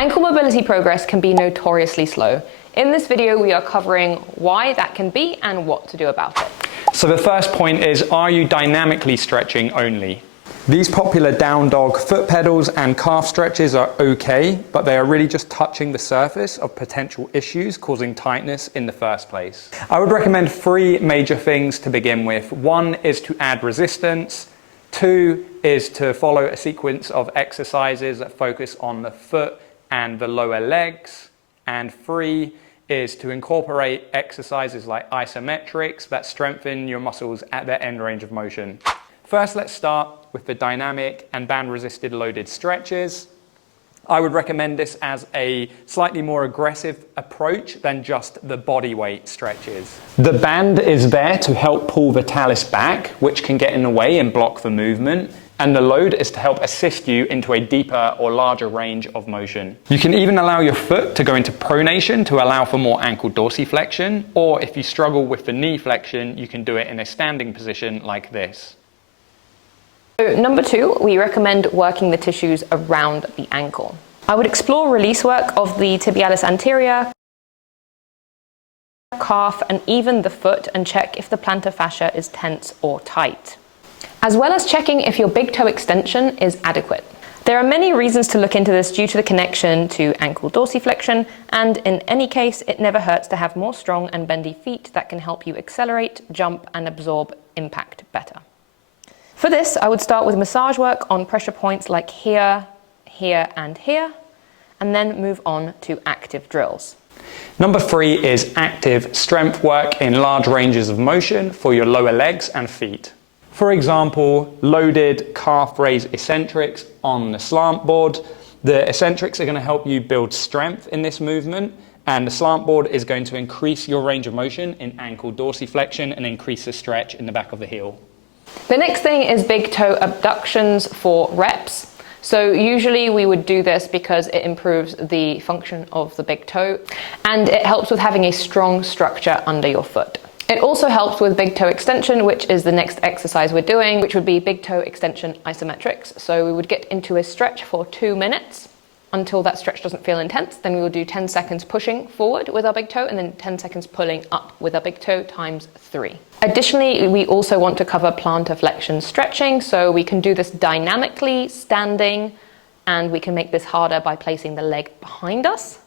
Ankle mobility progress can be notoriously slow. In this video, we are covering why that can be and what to do about it. So the first point is, are you dynamically stretching only? These popular down dog foot pedals and calf stretches are okay, but they are really just touching the surface of potential issues causing tightness in the first place. I would recommend 3 major things to begin with. 1 is to add resistance. 2 is to follow a sequence of exercises that focus on the foot and the lower legs. And 3 is to incorporate exercises like isometrics that strengthen your muscles at their end range of motion. First, let's start with the dynamic and band-resisted loaded stretches. I would recommend this as a slightly more aggressive approach than just the body weight stretches. The band is there to help pull the talus back, which can get in the way and block the movement. And the load is to help assist you into a deeper or larger range of motion. You can even allow your foot to go into pronation to allow for more ankle dorsiflexion, or if you struggle with the knee flexion, you can do it in a standing position like this. So number 2, we recommend working the tissues around the ankle. I would explore release work of the tibialis anterior, calf, and even the foot, and check if the plantar fascia is tense or tight, as well as checking if your big toe extension is adequate. There are many reasons to look into this due to the connection to ankle dorsiflexion, and in any case, it never hurts to have more strong and bendy feet that can help you accelerate, jump, and absorb impact better. For this, I would start with massage work on pressure points like here, here, and here, and then move on to active drills. Number 3 is active strength work in large ranges of motion for your lower legs and feet. For example, loaded calf raise eccentrics on the slant board. The eccentrics are going to help you build strength in this movement, and the slant board is going to increase your range of motion in ankle dorsiflexion and increase the stretch in the back of the heel. The next thing is big toe abductions for reps. So usually we would do this because it improves the function of the big toe and it helps with having a strong structure under your foot. It also helps with big toe extension, which is the next exercise we're doing, which would be big toe extension isometrics. So we would get into a stretch for 2 minutes until that stretch doesn't feel intense. Then we will do 10 seconds pushing forward with our big toe and then 10 seconds pulling up with our big toe times 3. Additionally, we also want to cover plantar flexion stretching. So we can do this dynamically, standing, and we can make this harder by placing the leg behind us.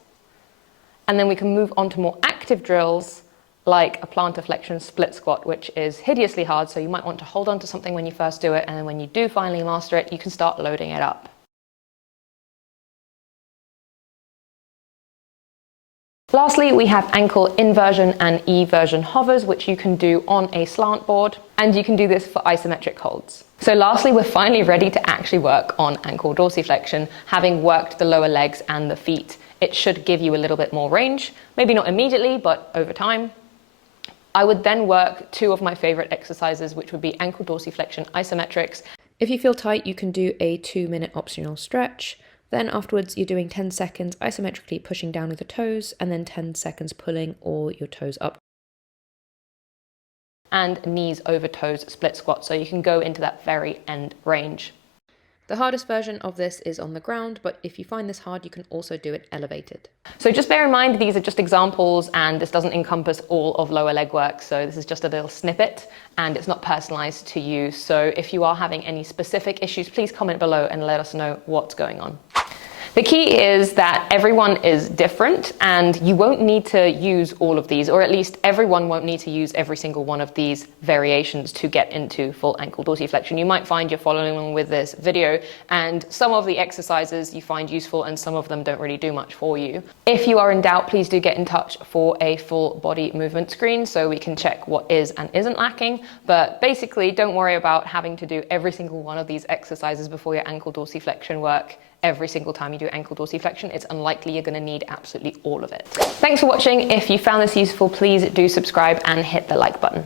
And then we can move on to more active drills like a plantar flexion split squat, which is hideously hard. So you might want to hold on to something when you first do it. And then when you do finally master it, you can start loading it up. Lastly, we have ankle inversion and eversion hovers, which you can do on a slant board, and you can do this for isometric holds. So lastly, we're finally ready to actually work on ankle dorsiflexion, having worked the lower legs and the feet. It should give you a little bit more range, maybe not immediately, but over time. I would then work 2 of my favorite exercises, which would be ankle dorsiflexion isometrics. If you feel tight, you can do a 2-minute optional stretch. Then afterwards, you're doing 10 seconds isometrically pushing down with the toes and then 10 seconds pulling all your toes up. And knees over toes split squat, so you can go into that very end range. The hardest version of this is on the ground, but if you find this hard, you can also do it elevated. So just bear in mind, these are just examples and this doesn't encompass all of lower leg work. So this is just a little snippet and it's not personalized to you. So if you are having any specific issues, please comment below and let us know what's going on. The key is that everyone is different and you won't need to use all of these, or at least everyone won't need to use every single one of these variations to get into full ankle dorsiflexion. You might find you're following along with this video and some of the exercises you find useful and some of them don't really do much for you. If you are in doubt, please do get in touch for a full body movement screen so we can check what is and isn't lacking. But basically, don't worry about having to do every single one of these exercises before your ankle dorsiflexion work. Every single time you do ankle dorsiflexion, it's unlikely you're going to need absolutely all of it. Thanks for watching. If you found this useful, please do subscribe and hit the like button.